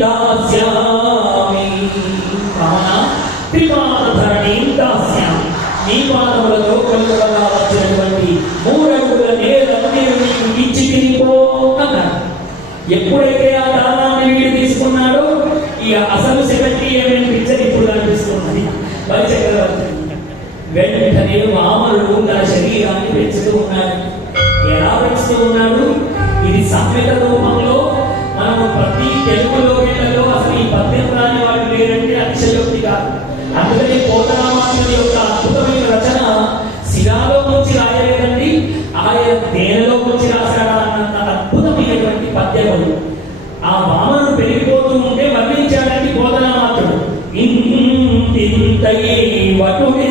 దాస్యామి కావున త్రిపాదధరణీం దాస్యామి నీ పాదములతో కొలుకగా వచ్చినటువంటి మూడడుగుల నేల నేను నీకు ఇచ్చి తినిపో అన్నాడు ఎప్పుడైతే ఆ దానాన్ని వీడు తీసుకున్నాడో ఈ అసలు సెక్రటరీ ఏమైనా పిక్చర్ ఇప్పుడు కనిపిస్తున్నది? బలి చక్రవర్తి వెంటనే వామనుడు తన శరీరాన్ని అందుకని పోతరామాత్రుని యొక్క అద్భుతమైన రచన శిలాలో నుంచి రాయలేదండి. ఆయన నేలలో నుంచి రాశాడా అన్నంత అద్భుతమైనటువంటి పద్యములు ఆ వామనుడు పెరిగిపోతూ ఉంటే వర్ణించాడండి బోధనామాత్రుడు ఇంతింతయే వటుడి